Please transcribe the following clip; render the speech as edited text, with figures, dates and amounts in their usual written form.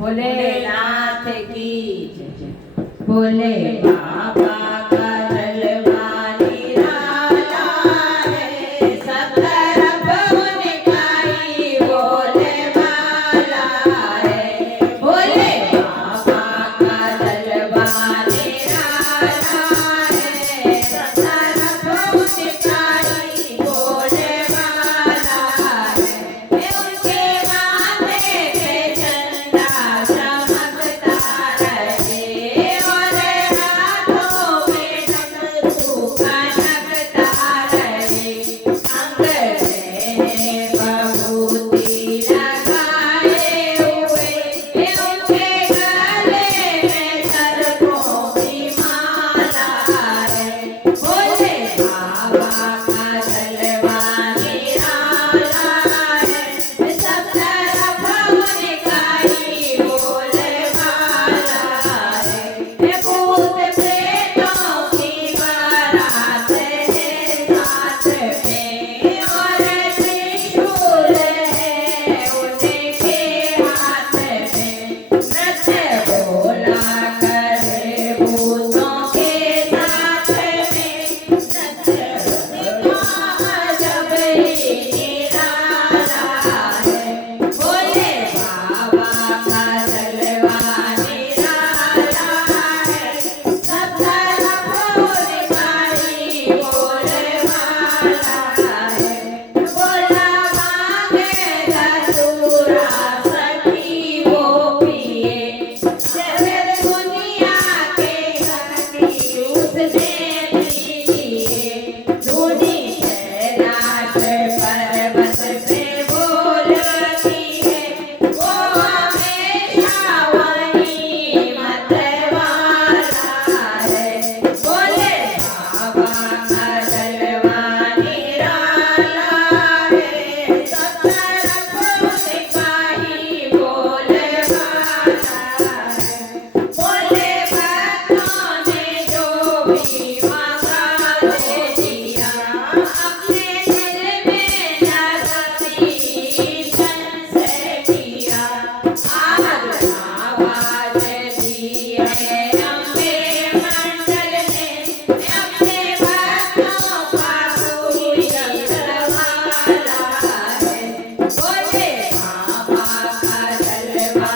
भोलेनाथ की जय। भोले बाबा का जलवा निराला है, सब तरफ उनका ही बोले वाला है। भोले बाबा का जलवा निराला है, सब तरफ उनका ही बोले वाला है। उनके माथे पे चंदा चमकता रहे और हाथों में डमरू खनकता रहे। अंगने में बबूती लगाए हुए उनके गले में सरकों की माला है। भोले बाबा का जलवा निराला है, सब तरफ उनका ही बोले वाला है। भूत प्रेतों की बारात है साथ में और त्रिशूल है उनके हाथ में। नृत्य बोला करे भूतों के साथ में, नृत्य उनका जब ही निराला है। भोले बाबा का जलवा निराला है, सब तरफ उनका ही बोले वाला है। बोला मांगे धतूरा सखी वो पिए, जब दुनिया के शक्ति उसने दीजिए। धुनी कैलाश पर्वत पे बोलती है, वो हमेशा वहीं मतवाला है। भोले बाबा का जलवा निराला है, सब तरफ उनका ही बोले वाला है। भोले भक्तों ने जो भी मांगा दे दिया, अपने दिल में लगती ईशन से किया। आज आवाज दी है अम्बे मंडल ने, अपने भक्तों का पूरी रखवाला है। भोले बाबा का जलवा